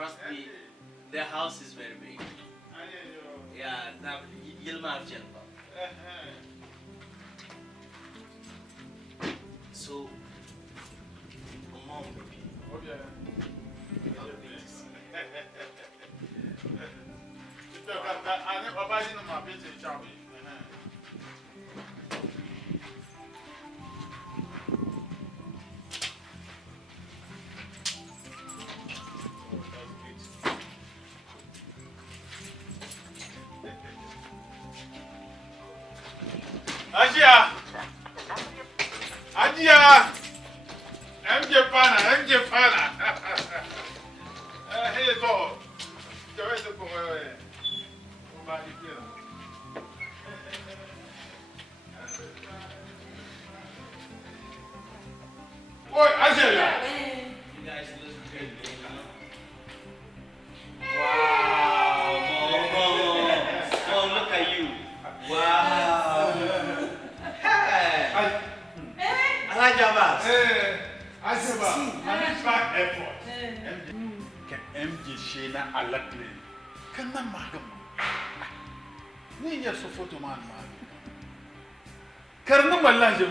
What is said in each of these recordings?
trust me, the house is very big. Yeah, now you'll have Jennifer. So, mom, Adia! MJ Pana. Hey, go. Go ahead to go away. Oi, Adia! you guys look good, baby. Wow, oh, look at you. Wow. Hey. I like your boss. Asiba, Management Airport. MJ Shena Alakle. Can the Magam? Need photo man. Karna Malange,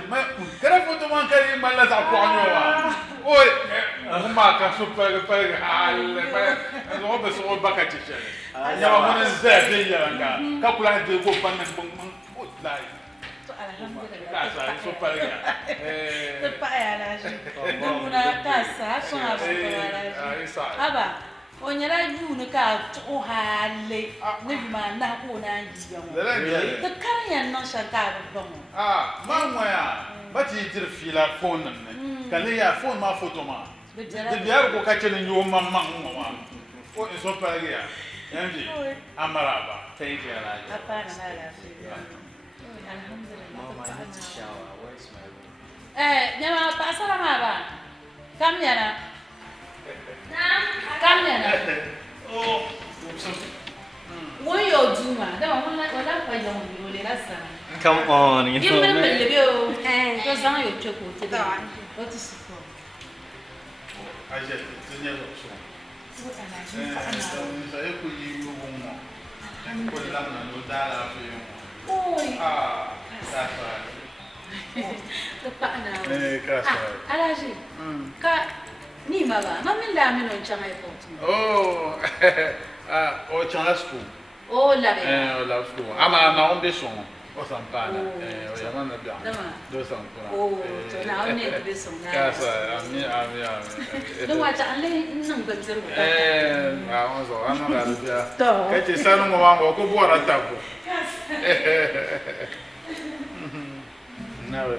can a photo man carry Malas upon you? Oh, Maka super and Robert so back at you. I never said, couple of the book and good life. That's so Onyara you no ka o hale ne ma na ko na nji yo the carry no shaka bo mama ya but you did feel like phone can you phone ma photo ma the biar ko ka chene yo mama o so paria yanji amaraba Thank you, Elijah. Apana na la alhamdulillah. Mom, I need to shower. Where's my room? Nyama pasara haba. Come here. Come here. Oh, what you do, man? That one like what that for you only last time. Come on, you Give me the bill. Because now you chocolate today. What is it for? I just didn't know. What am So I could you and put them on no dollar for you. Oh, That's right. the partner. That's right. Alaji. Ni mama, mami la mi no chama airport. Oh, oh, China school. Oh, la be. Oh, la school. Ama na on be son. O sampana. O yama na bia. Do sampana. Oh, so now I need to be some now. Kasa, ami. No what I lay no banzero. On so ana la bia. Ke ti sanu mo wa ko bo ara tapo. Na we.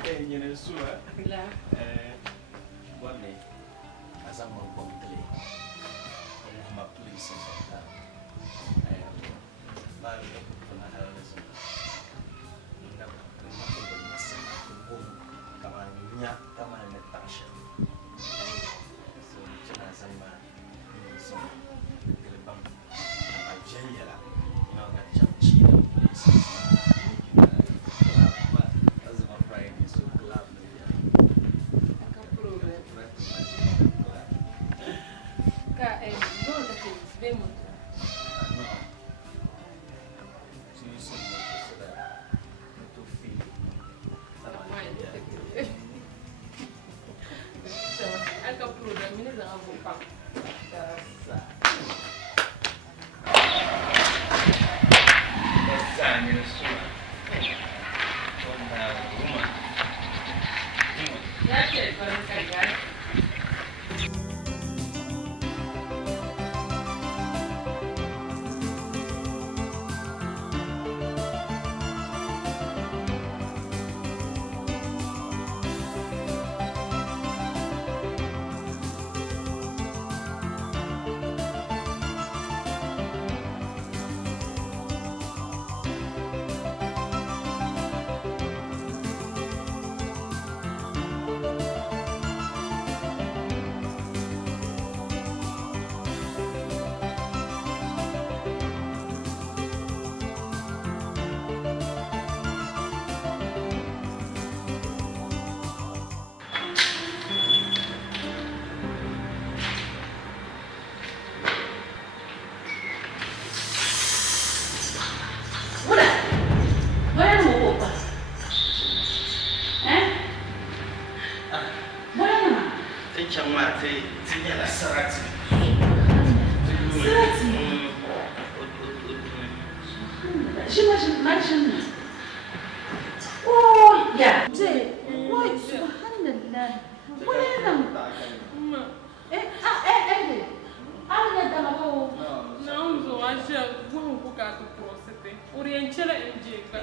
Benye sua. La. One day, as I'm on Bontley, my police is that. My look for my house. Come on, Natasha. So, China's a man. So, Jangela, now that China places. As my friend is so glad. chamate tinya sarati. J'imagine. Oh, yeah. Why, subhanallah. What is them? Ada dalam aku. Não, eu acho que vou colocar do próximo. Oriente ela é indica.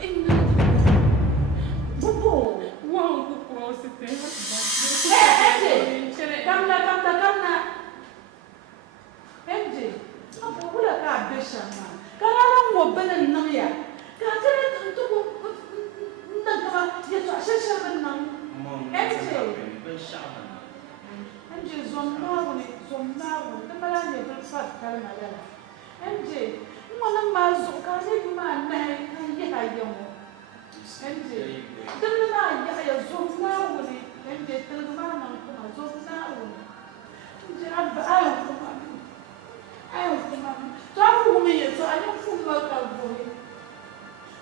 Bobo. Vou pro próximo. Kamna. Enje. Apa pula kah bersama? Kalau mau benar nak ya. Kalau tu nak apa? Ya tu asal benar. Enje. Enje zomba ni. Temalan dia berfat kalau malah. Enje. Mana masuk kali di mana? Ya ayam. Enje. Temalan ya zomba ni. Enje temalan mana zomba ni. Enje abah ayo kuma to afu me yeso anyo fumba ka boy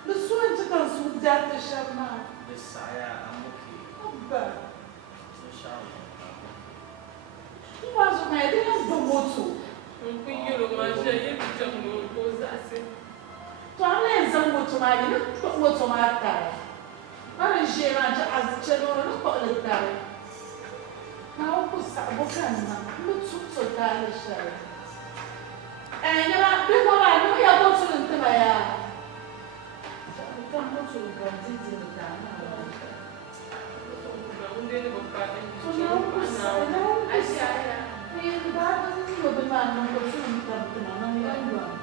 the so enta su da ta shama The saya amuki. abba So shawo. uma zo na ede na bomoto Um pinheiro, mas aí que chamou coisa assim. to ala enza moto ma ni ko moto ma ta ara jera ja azchelo no ko le ta na ko sa bokan na mutu to ta le shara Nyama biko ba no ya go to nte ba ya. Kan go to ga titi nta na. Onde ele vai para So na ko sa na ko sa ya. Ni ba ni go be ma no go to nta na na ni ando.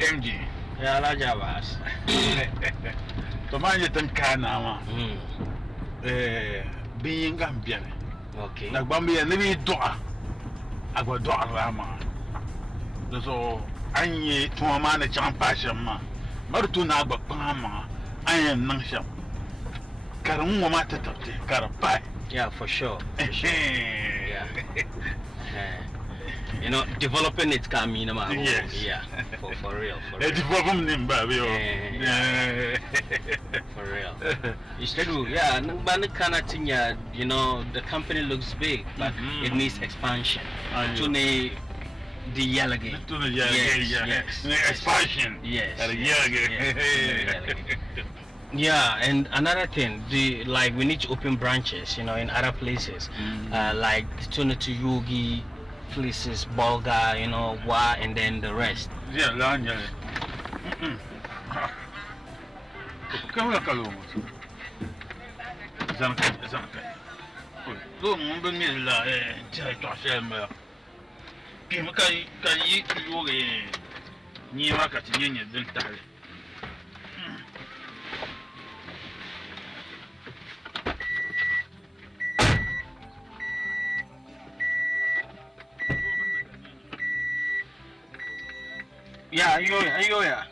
MG. Ya la jabas. To manje tan kana ma. Bin Gambian. Okay. Dagbani ya nabi doa. Agwa doa rama. So anye tuma ma na chan passion ma. Martu na agba pama. Anye nan sham. Karan wa ma ta tabte karapai. Yeah, for sure. Yeah. You know, developing it can mean Yes. yeah, for real. The problem nimba we For real. It's true. Yeah, you know, the company looks big, but it needs expansion. To the yellow. Expansion. Yes. Yes. Yeah, and another thing, we need to open branches, you know, in other places, like Tuna to Yogi places, Bolga, you know, Wa, and then the rest. Yeah, Lanya. Come on, Kalum. Zanka. Don't remember me, la, Jai Twashem. Kimaka, Yogi, Niwaka, Yin, don't tell. Yeah, yeah.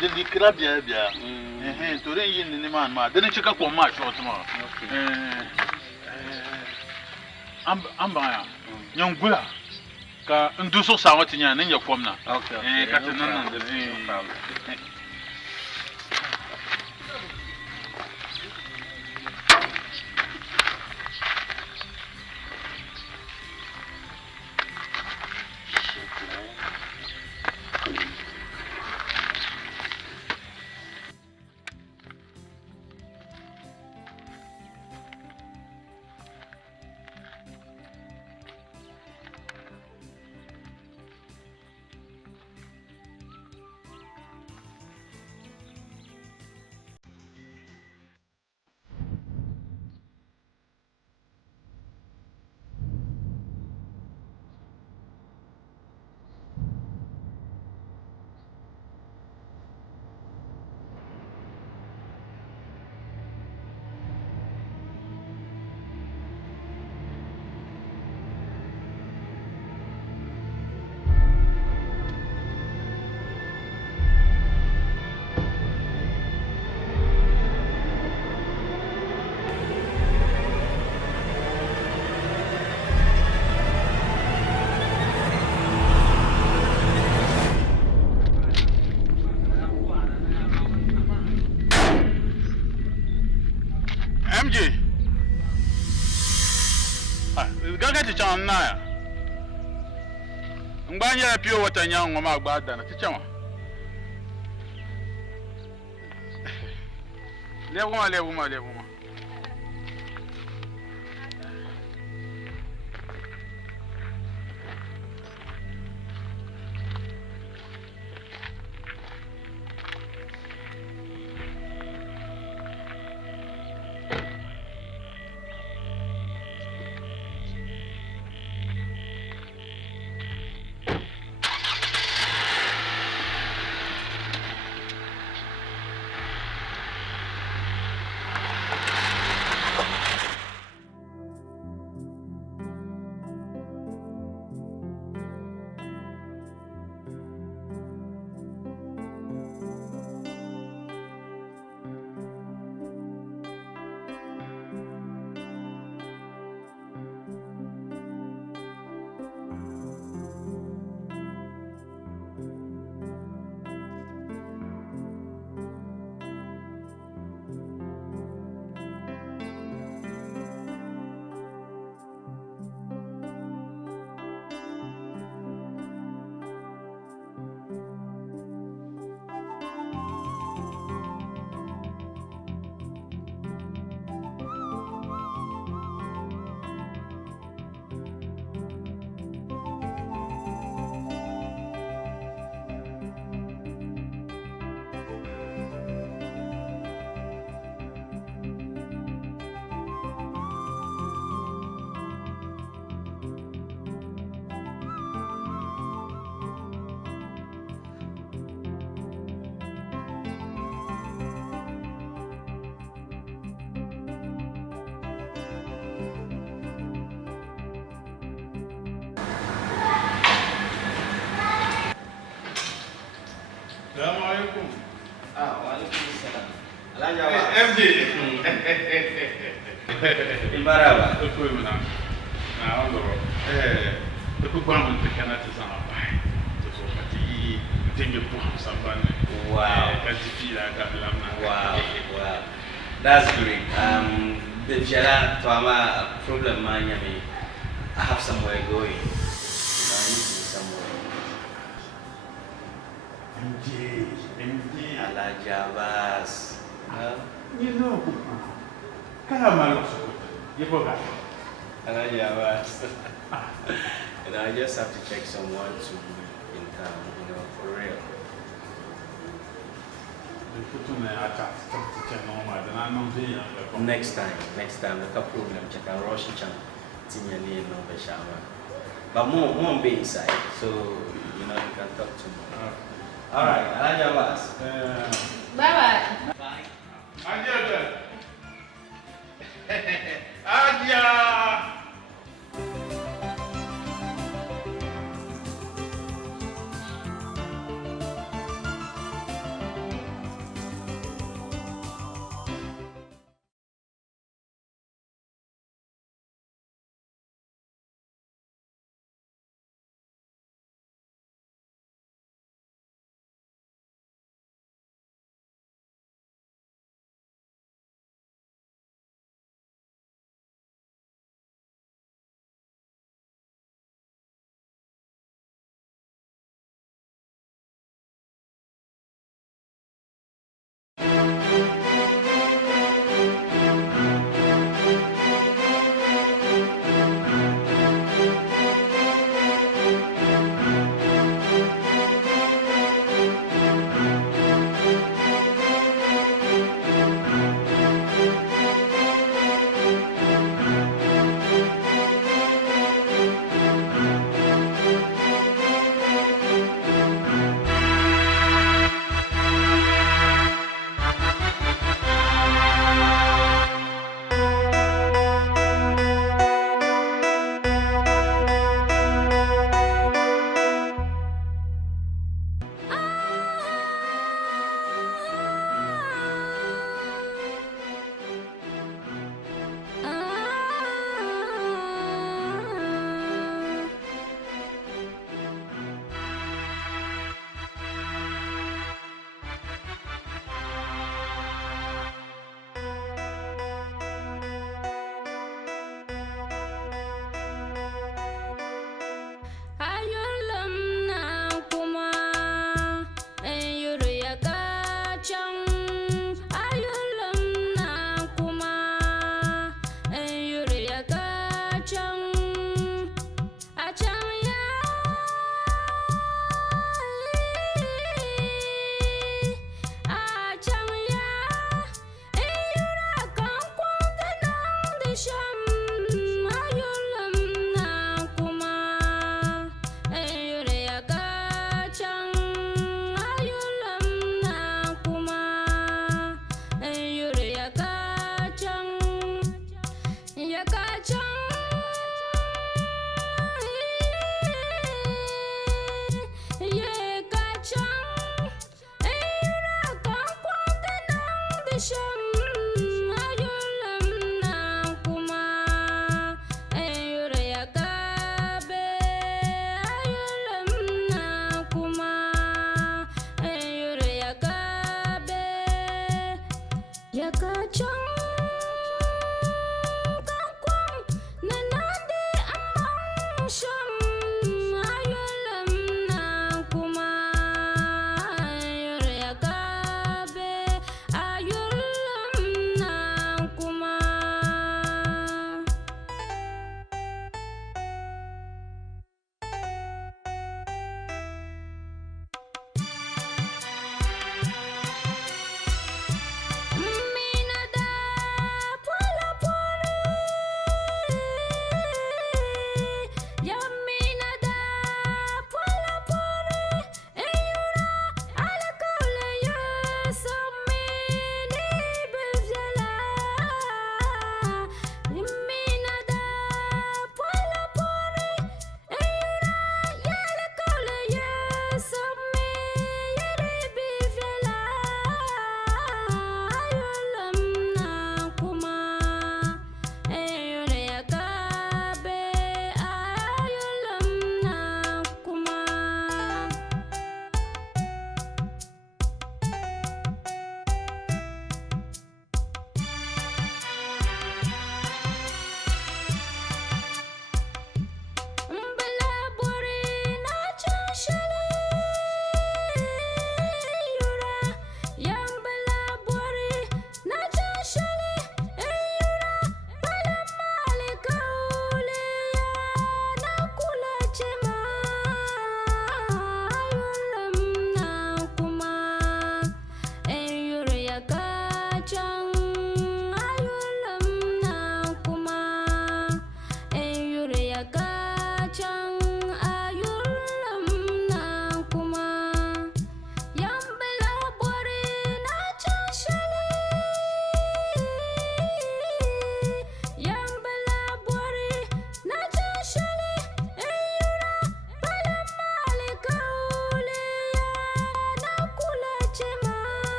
The crab, yeah. To the yin the man, didn't check up on my short tomorrow. Amba, young Gula. Do so sound in your form now. Okay. chang na ya. Ngbanya pure water nyang ngoma gba dana ti chama. Lebu. Assalamualaikum. Waalaikumsalam. Alhaji Abbas. MJ. Ibaraba. Aku mana? Nah, orang. Aku bangun terkena tersangat baik. Terus pati tinggi puang sampan. Wow. Kasi fila kabilam na. Wow. That's great. The Jara Twama problem Miami. I have somewhere going. I need to be somewhere. MJ. Alhaji Abbas. You know, kaya malos ako. Ipo ka. Alhaji Abbas. And I just have to check someone to be in town, for real. Next time, look a problem, check a rush channel, Tinyani and Noveshama. But more be inside, so you can talk to me. Alright, Alhaji Abbas. Bye. Adia.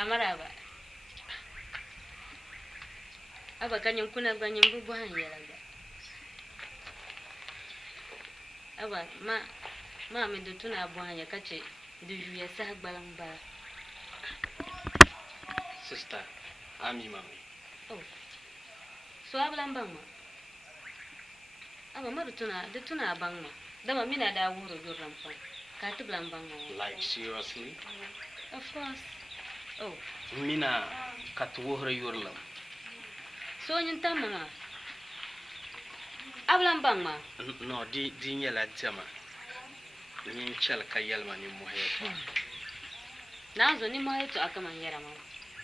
Amaraba. Aba kanyum kuna banyum bubu hanyelaga. Aba ma me do tuna abuanya kache do juya sa gbalamba. Sister, I'm your mommy. Oh. So ablambang ma. Aba ma do tuna abang ma. Dama mina da wuro jorampa. Ka tu blambang ma. Like seriously? Of course. Oh. Mina katuwore yurlam. So nyinta mama. Ablambang ma. No, di nyela tema. Nyin chel ka yelma ni moheto. Nazo ni moheto akama yera ma.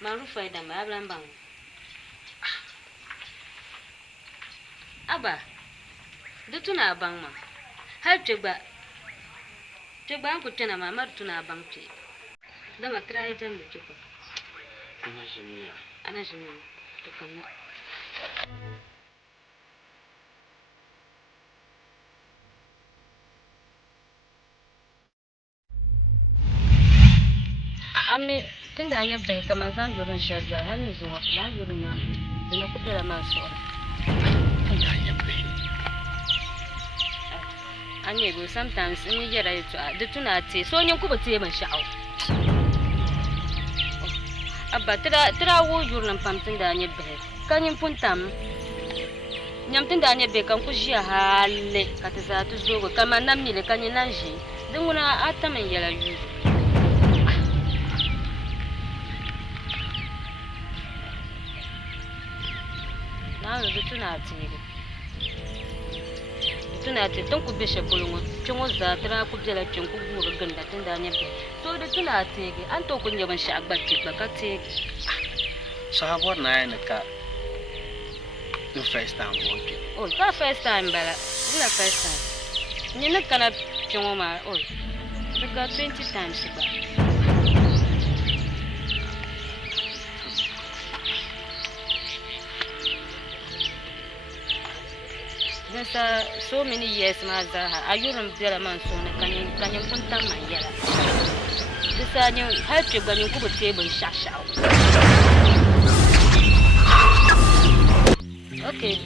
Marufa ida ma ablambang. Aba. Do tuna abang ma. Har chegba an kutena ma mar tuna abang te. Dama try jambe chegba. Ana jimia. Tukana. Ami tunda anya bai kamar zan gurin shazza har yanzu na gurin na da na kudura masu Tunda anya bai. Anya go sometimes in yi jira to da tuna te so nyin ku ba te ban sha'aw abba tira wo jurnan pam tunda anya bai kan yin puntam nyam tunda anya bai kan ku shi halle ka ta za tu zo go kamar nan mi le kan yin nan ji dinguna ataman yala yuzu na do tuna te ton ku beshe bulungu chungo za tra ku bela chungu guru ganda tunda nya be so do tuna te ge an to ku nyaban sha agbatti bakate So how about na ka the first time working? oh ka first time bala ina first time ni na kana chungo ma oh daga 20 times ba so many years mazaha ayurum dela man so ne kanyen punta man yala disa nyu hache gbanyu ku table shashaw okay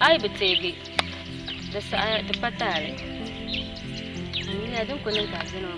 ai betege disa de patale ina don kunin ka zino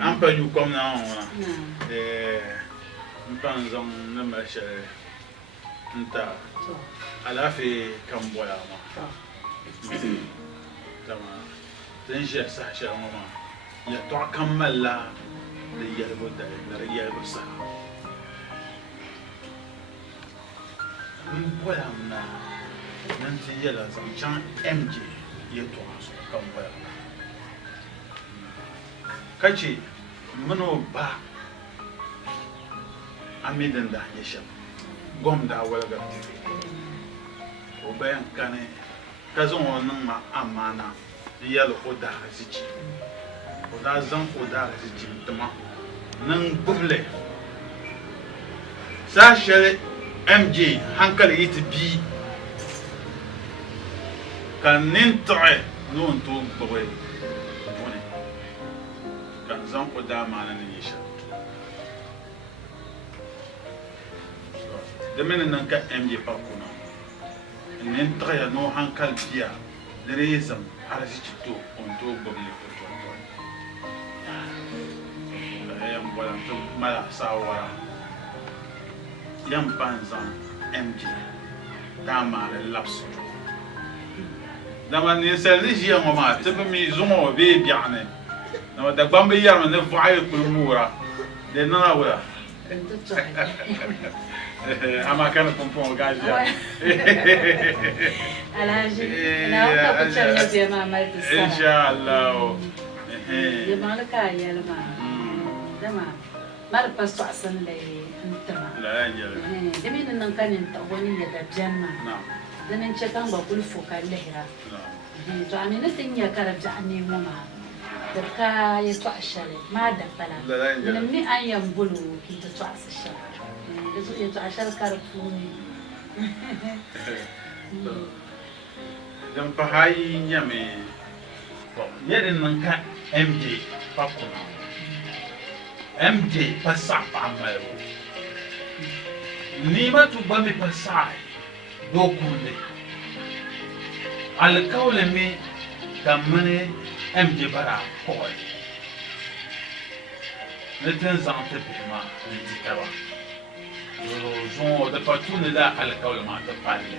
I'm going to come now. I'm going to nta alafi kan boya ma tama dan shi sa shi ma ya to kammala da yalbo da yalbo sa mun boya na nan tin yala zan can MJ ya to su kan boya kace mano ba amidan da ya shi gom da walga o bayan kane kazon wannan ma amana yalo oda zici oda zan oda zici tuma nan buble sashe MJ hankali yiti bi kan nin tore non to boy woni kan zan oda mana ne yisha de men nan ka MJ pa kuna nen traya no hankal biya de rezam arasi to on to boble ko to ayam wala to mala sawara yam panzan MJ dama le laps dama ni sel ni jiya ma te mi zumo be biane dama da bambe yar ne vaye ko mura de nana wala ama kana pompon gaja alaji na ka kuchanya be ma mai tsara inshallah ya malaka yalma dama mar pasto asan le ntama la ya de min nan kanin ta woni ya da janna na dan ce kan ba kul fuka lehra to amina tin ya karabta anni mama darka ya to ashare ma da bala nan ni an yambulu ki to asashare itu asal karpuni. Dan pahai nyame. Nyere nanka MJ pakuna. MJ pasapa amalo. Ni ma tu ba mi pasai do kunde. Al kaule mi kamane MJ bara koy. Ne ten zante bima ni dikawa. João da fortuna da alcaule mata palle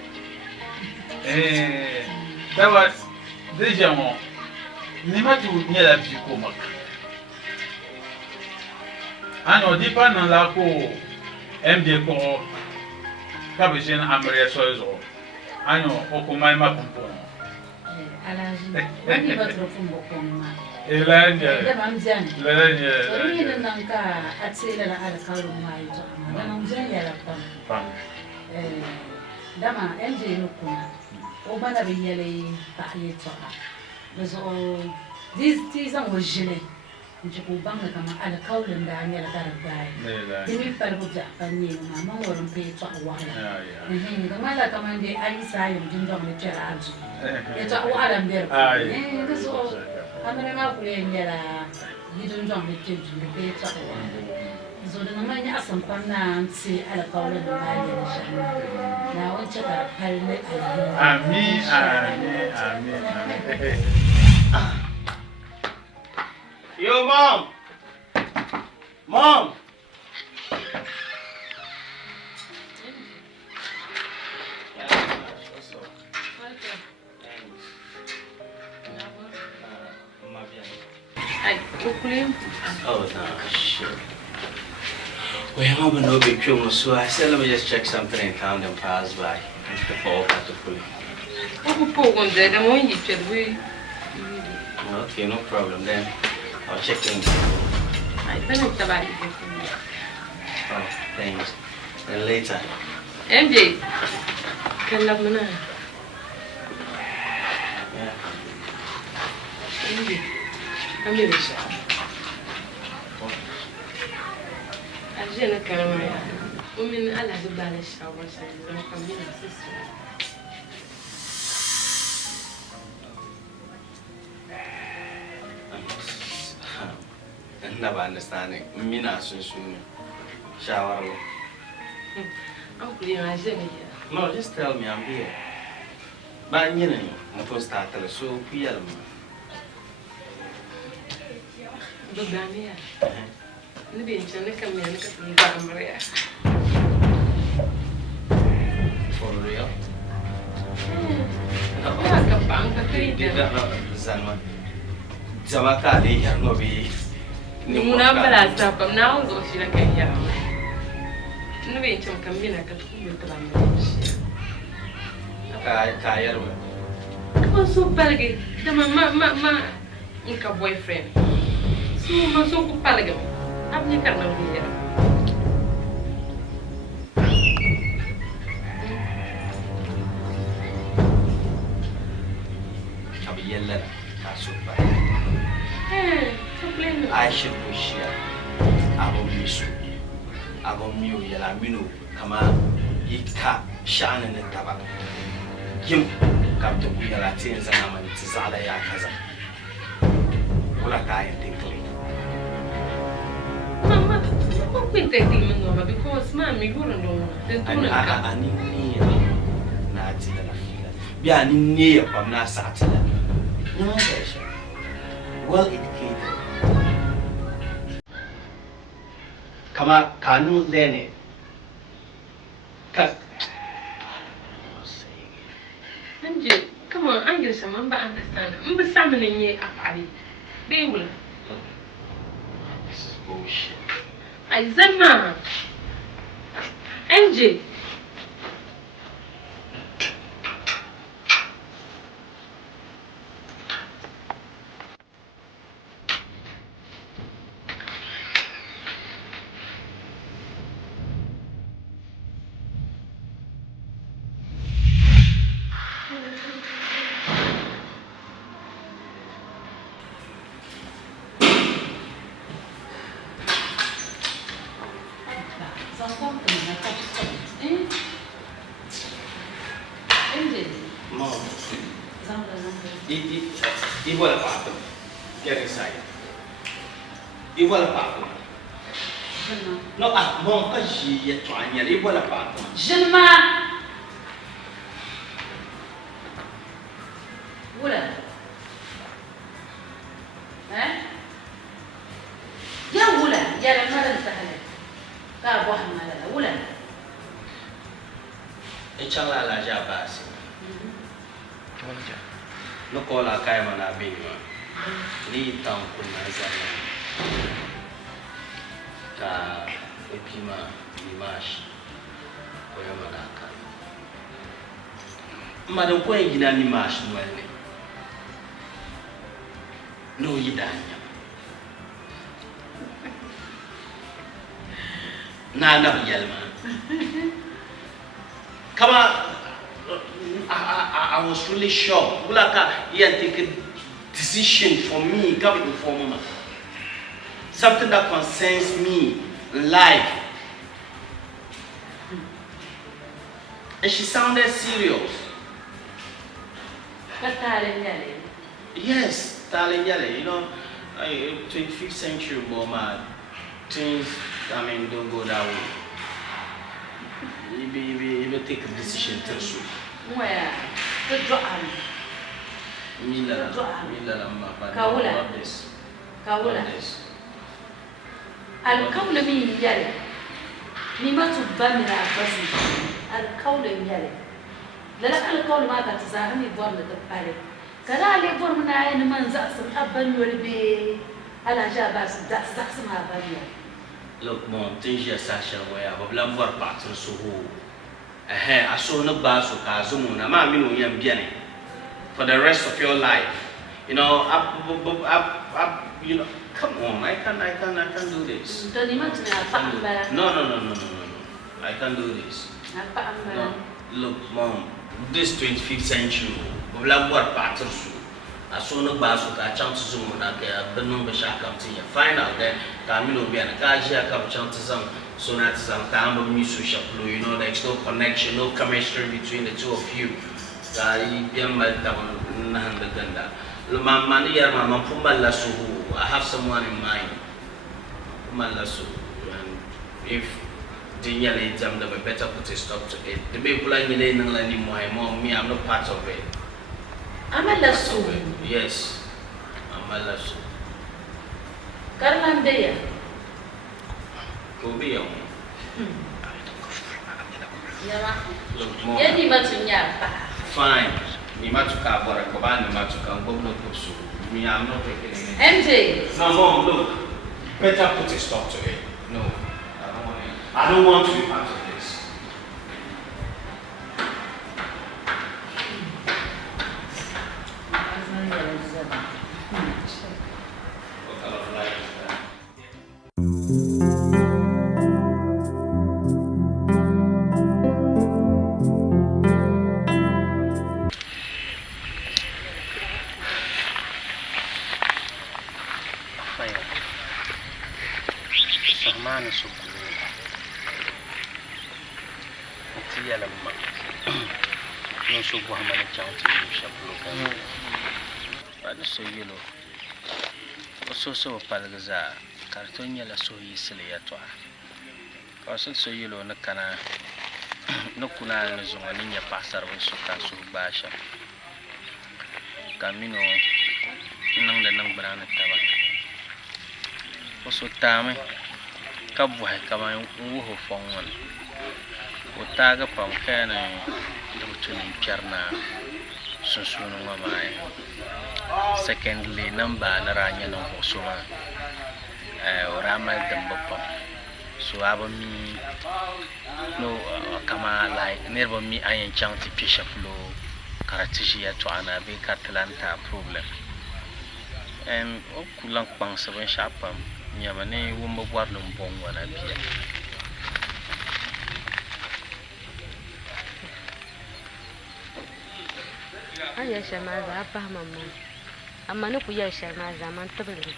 dawa déjà mo ni matu nyela biko maka ano dipa na la ko MD ko kabijin amre sozo ano o ko mai makumpo alaji wani ba trofun bokoma elanja da mamjani elanja ni nan ka atsela na alkaulu mai to amma nan jan ya pam dama MJ nukuna o bana be yele ta ye to a so this zan wajile nje ko banga kama alkaulin da an yala garbai dimi farbu ja fanni ma man wurin fe to a wala kuma da kaman dai ai sai mun don mu tira aji ya to a wala mbere da so kamar ma kule yala gidon don mu tira fe to a wala zo da nan ya san kwanna sai alkaulin da ya yala shi na wacce da falle amin amin amin Yo, Mom! Mom! What's up? Oh, no, shit. Well, I'm going to be criminal, so I said, let me just check something in town and pass by before I to pull Okay, no problem then. I'll check in. Oh, thanks. Then later. MJ, can love me now. Yeah. MJ, I'm here. Ajena Karamaya. Women, I like the ballet showers and don't come in a sister. I'm never understanding. Mina soon. Shower. I'm clear, I said, No, just tell me I'm here. But you know, I'm going to start so clear. Dagbani, maybe in China come in and Maria. For real? Like a bank, I think. Zamaka, they are no be. Number stop now, go see like a young. No way to come in, I can Tired. Come on, so baggy. The mamma, your boyfriend. So, my so palago. I'm the kind of here. I'll be yelling. I should push here. I will miss you. I will mew Yalamino. Come on, eat cat, shine in the tabak. Jim, come to be a Latins and I'm a Tizala Yakaza. What a guy and tinkling. Mama, don't be taking Mama because Mammy wouldn't know. I need near Natila. Be a near from Nasatila. No, well educated. Come on, Kanu Lene. Come on, I get some number understand. I'm summoning ye up, Abby. They will. This is bullshit. I said, Mama. Angie. Mom. Igual a papo. Get inside. Igual a papo. No, mom, because she is trying to igual a papo. Jelma! Wula? Ya wula, ya la mara ntahale. Ka bo hamala wula. Echala la jabasi. No kola kaya mana bingwa. Ni tang kuna zana. Ka epima limash. Koya manaka. Madam ko ngina ni mash nwele. No yidanya. Na yelma. Come on. I was really shocked. Bulaka, he had taken a decision for me, coming before Mama. Something that concerns me, life. And she sounded serious. Yes, darling, you know, 25th century, Mama, things, don't go that way. You take a decision too soon. Where? The drum. Mila, Kawula. Kawula. Al kawla mi yale. Ni matu bamira basi. Al kawla yale. Lala al kawla ma ka tsaha mi bor da pare. Kala le bor muna ayi man za su abban yorbe. Ala ja bas da za su ma bariya. Look, Mom, things are such a way. I've learned what pattern so who. I saw no bass or Kazumuna, Mammy, for the rest of your life. You know, you know, come on, I can't do this. No. I can't do this. No. Look, Mom, this 25th century, we've learned what pattern so. I saw no bass or chances of Monaka, the number shall come to you. Find out that Camilo be an Kajia come chances on. So that's sometimes we social flow, you know, there's no connection, no chemistry between the two of you. I have someone in mind. And if the exam, they better put a stop to it. The people are anymore, me, I'm not part of it. I'm a lasso. Yes, I'm a lasso. Carlandeya. Go be on. Yadi matunya. Fine. Nimatuka Borakoba, Nimatuka, Bono Kusu. Me, I'm not taking it. MJ. No, Mom, look. Better put a stop to it. No, I don't want it. I don't want to be part of this. What kind of life is that? Sahmana suku Tia lama No suku hamana chanti Shaplo kan Pada so yelo So palgaza Kartonya la so yisile ya toa Kawasan so yelo nakana Nokuna nizunga ninya pasar Wensu kansu basha Kamino Nang da nang banana taba So tame Kabu hai kama wuhu fongon Utaga pamkana Dutuni charna Susunu mamai Secondly namba naranya no hosuma Oramal dambapam So abami No kama like never me ayan chanti pisha flow Karatishi ya tuana be katalanta problem And okulang pang saban shapam Nyamane wumba warlum bong wana biya Aya shamaza apa mama. Amma nuku ya shamaza man tabli.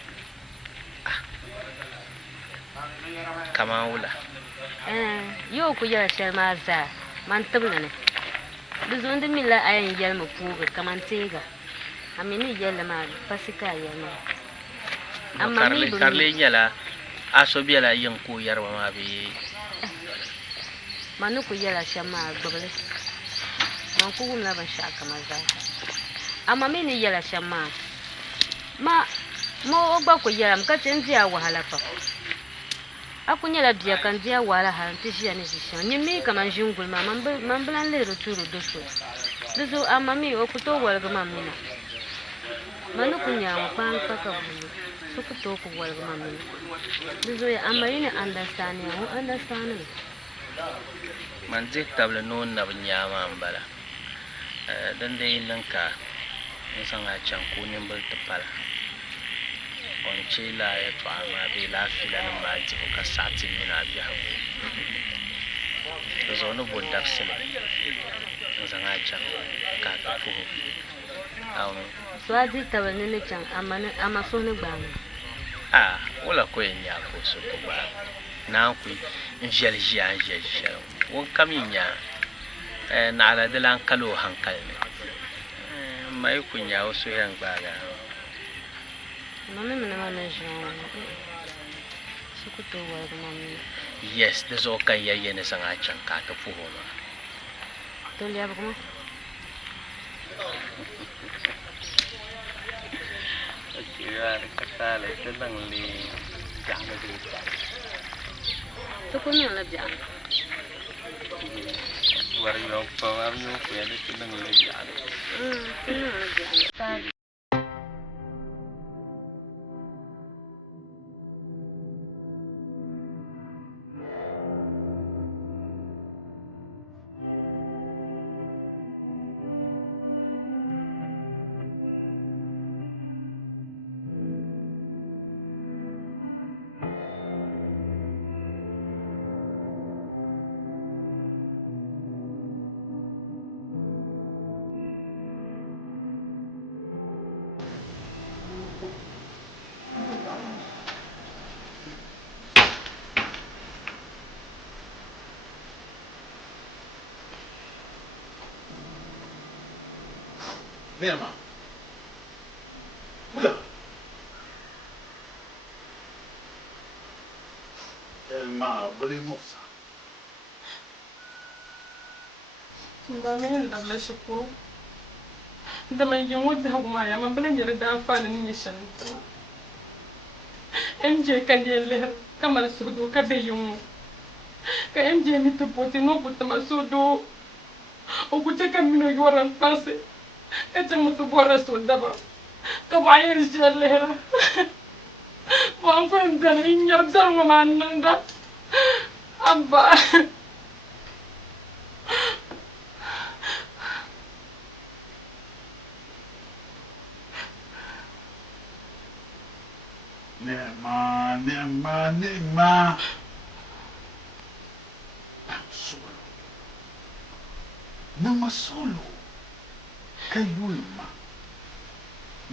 Kama wula Yo ku ya shamaza man tabli ne. Bizonde mila ayan yalma puga kaman tega. Amini yalla ma pasika yana. Amma mi Karle nyala Asobiala yung kuyar mamabi Manuku yala shama gbable. Manku wumla ban shaka maza. Amma mini yala shama. Ma ogba ku yala mkate ndia wahala pa. Aku nyala biya kan dia wahala han tishia ni shishan. Nyimi kama njungul ma mambulan le ruturu doso. Doso amma mi okuto walga mamina. Manuku nyawa panka kabulu. Sukuto ku walga mamina. Doso ya amma yini understand ya mu understand. Man zik tabla non na nyama ambala dan dai nanka sanga chan ko nimbal tapala on chila ya to ama be la fila na maji ka sati mina bi hawo zo no bodap sele sanga chan ka ka fu aw So adi tabla ne chan ama so ne gbang. wala ko nya ko so ko ba na ku njel jia won kaminya na ala de lan kalo hankal ne mai kunya wasu yan baga Mami mina mana jwan. Sukuto walga mami. yes da zo kan yayye ne sanga can ka ta fuho ma To liya ba kuma? kira ka kale ta nan le jama de ta To kuno la biya. war yo pa am yo ko ya ta nan le jama Kuno la biya. Nema. Mula. Ma boleh mosa. Ndamini ndabla shukuru. Ndama yungu dhagma ya mabla nyere da afana ni nishan. MJ kanyele kamar sudu ka be yungu. Ka MJ mi to poti no butama sudu. O kuche kamino yoran pase. Ka chamutu bora sudaba. Ka bayar jelle. Wan ko ndana inyar dama mananda. Abba. Nema. Solo. Nama solo. Kayulma.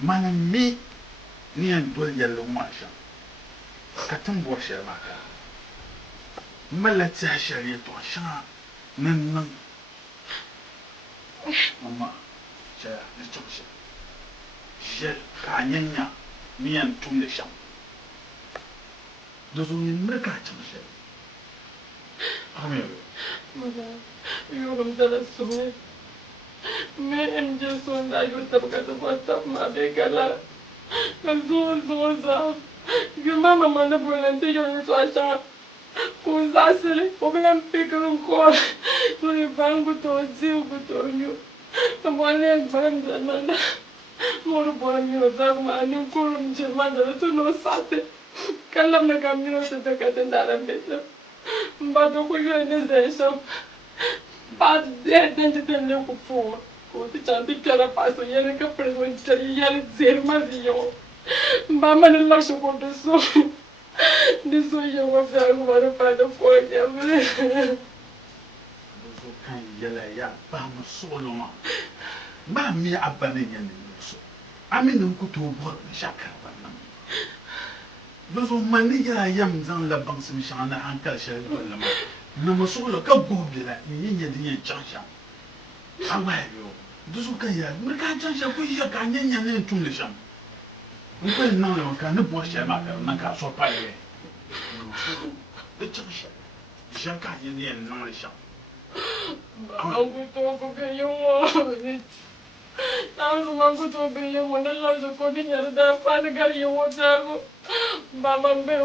Mana mi ni an dol yalla masha. Katin bo she maka. Malati hashari to sha nan. Mama. Sha ni chosha. Shel kanyanya mi an tum de sham. Dozo ni mreka chosha. Amero. Yorum dala sume. Me MJ sonda yu tabka to WhatsApp ma be kala. Kazo za. Guma mama na volante yo so acha. Ku zasele, ko ben pikun ko. So ni bangu to ziu ku to nyu. Kamane banda na. Moro bora nyu za ma ni ko mje manda to no sate. Kala na kamino se ta ka tendara meta. Mbado ko yo ne zesho. But there didn't look for. Ko ti chanti kara paso yene ka preso yene zerma dio. Mama ne la so ko so. Diso yo wa fa ko pa do ko ya. Dozo kan yalla ya ba mu solo ma. Ma mi abane nyane so. Aminu kutu bo shaka ba nan. Dozo mani ya yam zan la bang sim shana an kal shel ko la ma. Na mo solo ka gobe la ni nya di nya chansha. Awa yo. Dozo kan ya mi ka chansha ko ya ka nya ne tum le sham. Ni ko nan le ka ne bo she ma ka na ka so pa le. De chansha. Shaka nya ne nan le sham. Aku to ko ke yo. Tahu aku to be yo na la so ko ni ya da pa na ga yo ta ko. Mama be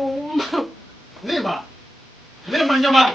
Nema nyama.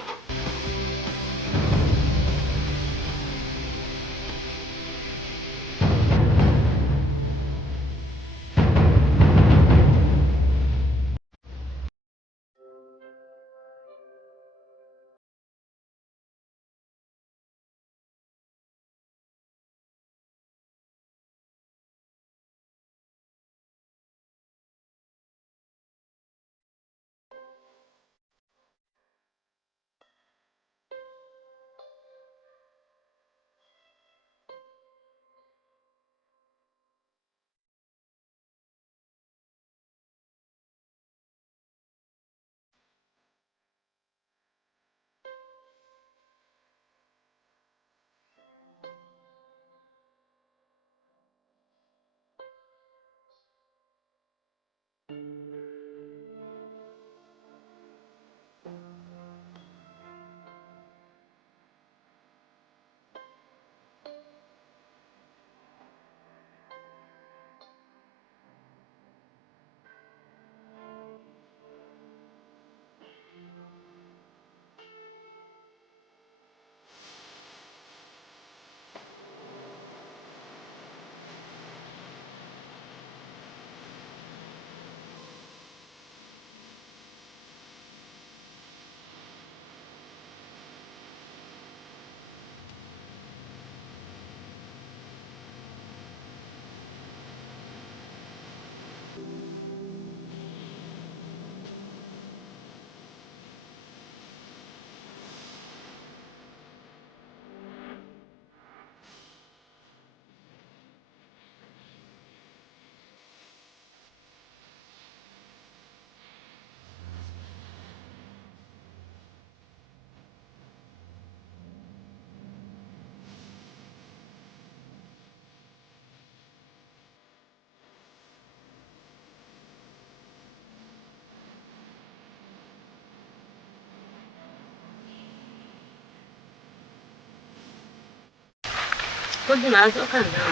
Kung dinasok ka na.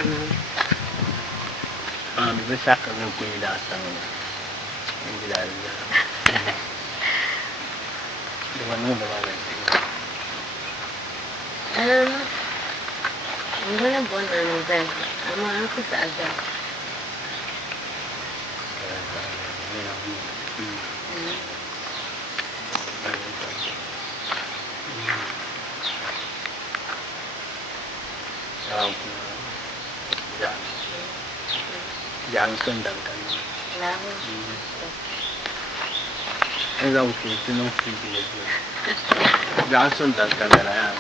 Bisa kami punya datang. Hindi dahil dengan mana. Ang wala po na ng bed. Ang mga ako sa agad. Yang kendangkan. Laho. Ang raw ko tinong sige. Yang kendangkan na yan.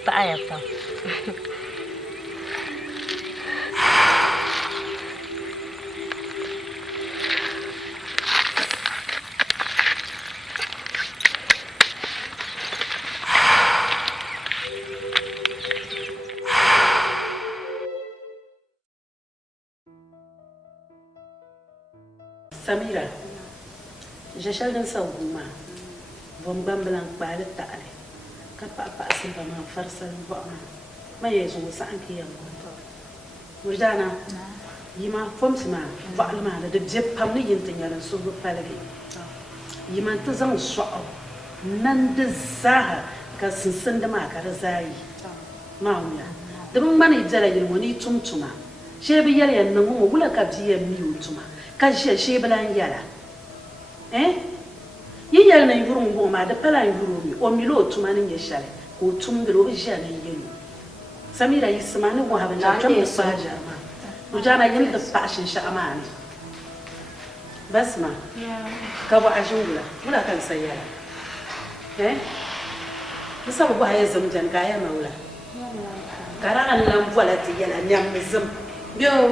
Paaya pa. Samira, jashal din sa ugma. Vomban bilang kpaali taɣali ka paɣasi ba maa farisali bɔɣu maa ma yɛ zuɣu saɣim ki yɛm murjaana yi maa fomsi maa bɔɣali maa di bɛ pam ni yin ti nyɛli n suhu paligi yi maa ti zaŋ sɔɣu nandi zaaha ka sinsindi maa ka di zaa yi maa wuya di bi ŋmani biɛla yili ŋɔ ni tum tuma shee bi yɛli yɛn niŋ ŋɔ wula ka bia yɛn mi o tuma ka ʒiya shee bi lan yɛla yi yɛli ni yuri ŋɔ maa di pala n yuri o mi o mili o tuma ni nyɛ shɛli ka o tumdili o bi ʒiya ni yɛli Samira yi sima ni wɔhabi na kpɛm ni kpaa ʒɛri maa Murjana yɛli di paɣa shinshaɣu maa ni basima ka bɔɣa ʒin wula kan sa yɛla bi sabi bɔha yɛ zim jɛni ka a yɛ ma wula ka raɣa ni lan bɔla ti yɛla nɛm mi zim biɛo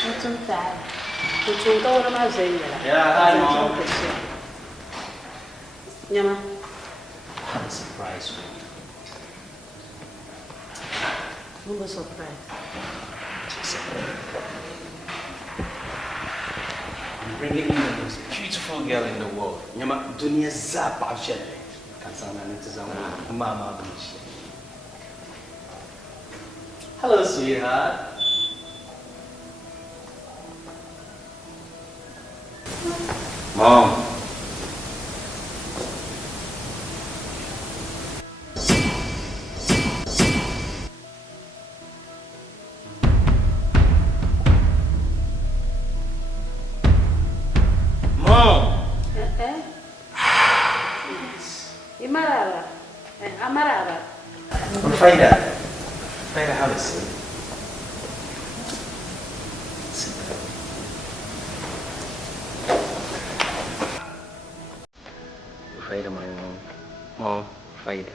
o tum ka wani maa zɛn yɛla Nyama. I have a surprise for you. What was surprise? I'm bringing you the most beautiful girl in the world. Nyama, dunia zapa shele. Kansana nitazama mama bishi. Hello, sweetheart. Mom. Marara. Amarara. Faida, have a seat. Faida, my mom. Mom, Faida.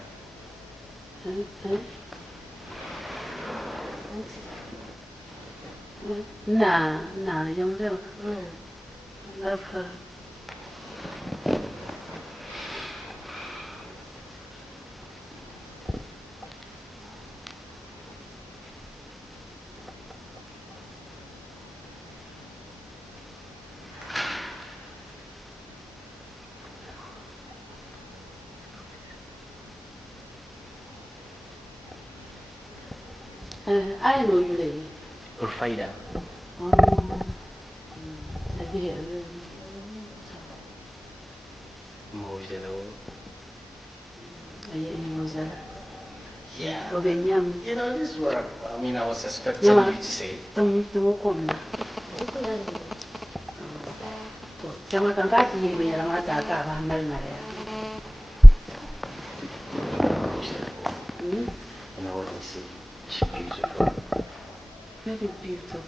Nah, young girl. Love her. I know you lady. Faida. Yeah. You know, this is what I was expecting you to say. You know what I see? She's beautiful. Very beautiful.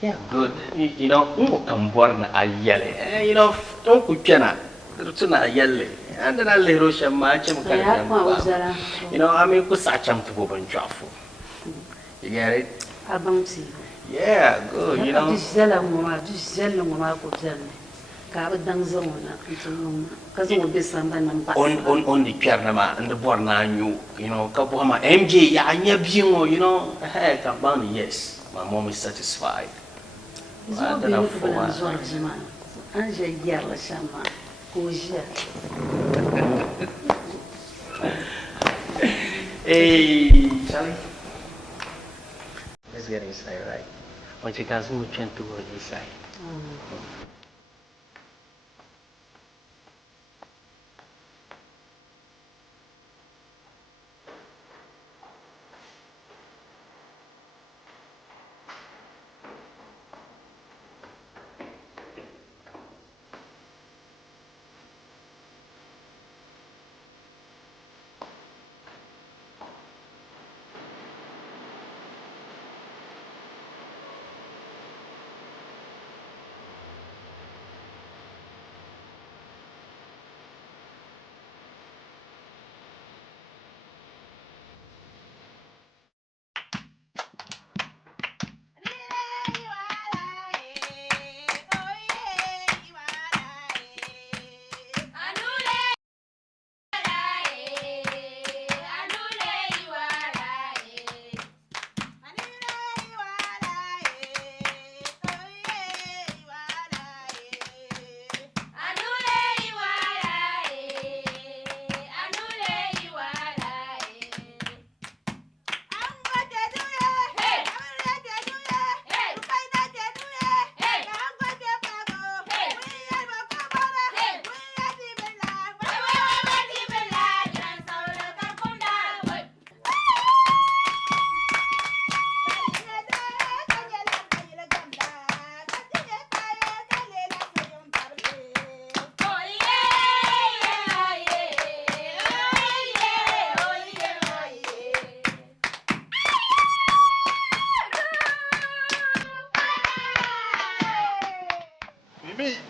Yeah, good. You know, I'm born a yellow. You know, don't put Jenna. Rutuna yellow. And then I'll let you match him. You know, I mean, put such a to go and travel. You get it? I bounce you. Yeah, good. You know, just sell a woman, just sell a woman could tell me. on the piano and the born you know, Kabuama MJ, yeah, you know, hey, Kabani, yes, my mom is satisfied. It's all beautiful and Zorziman. Anja Yala Shama, who's here. Hey, Charlie, let's get inside, right? Once you guys move to go inside.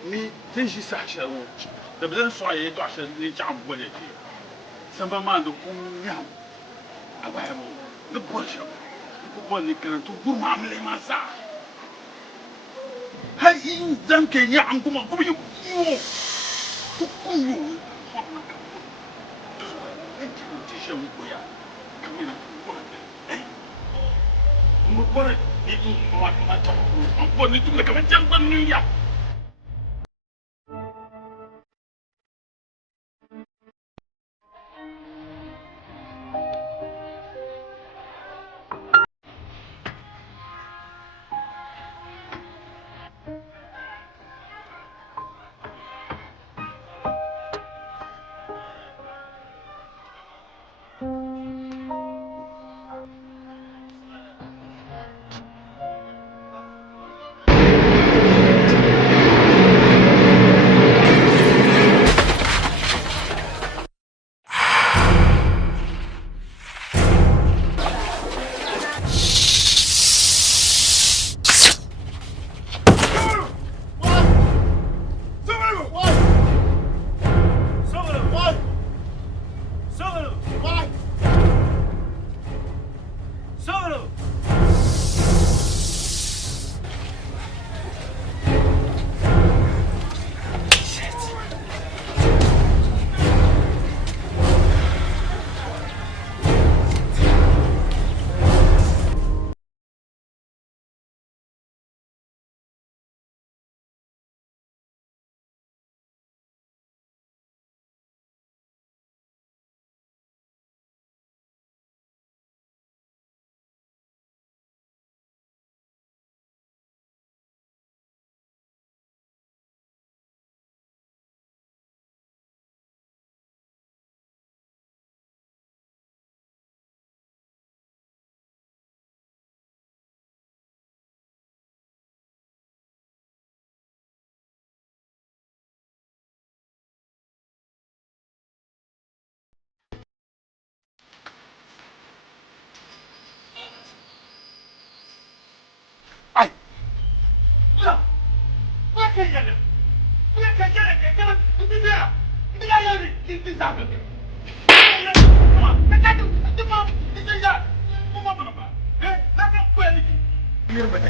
ni tenshi sacha wo da bdan so ye to ashe ni jam bo le ti samba ma do kun nyam abaya mo ni bo sha bo ni kan tu gur ma amle ma sa hay in dan ke nya an kuma ko yi ku ku yo ti she mo ya kamina mo bo ni ma ta mo ni tu le ka jam ban ni ya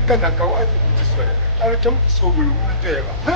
Kan nak kau ada sesuatu. Ada macam sobel, betul ya?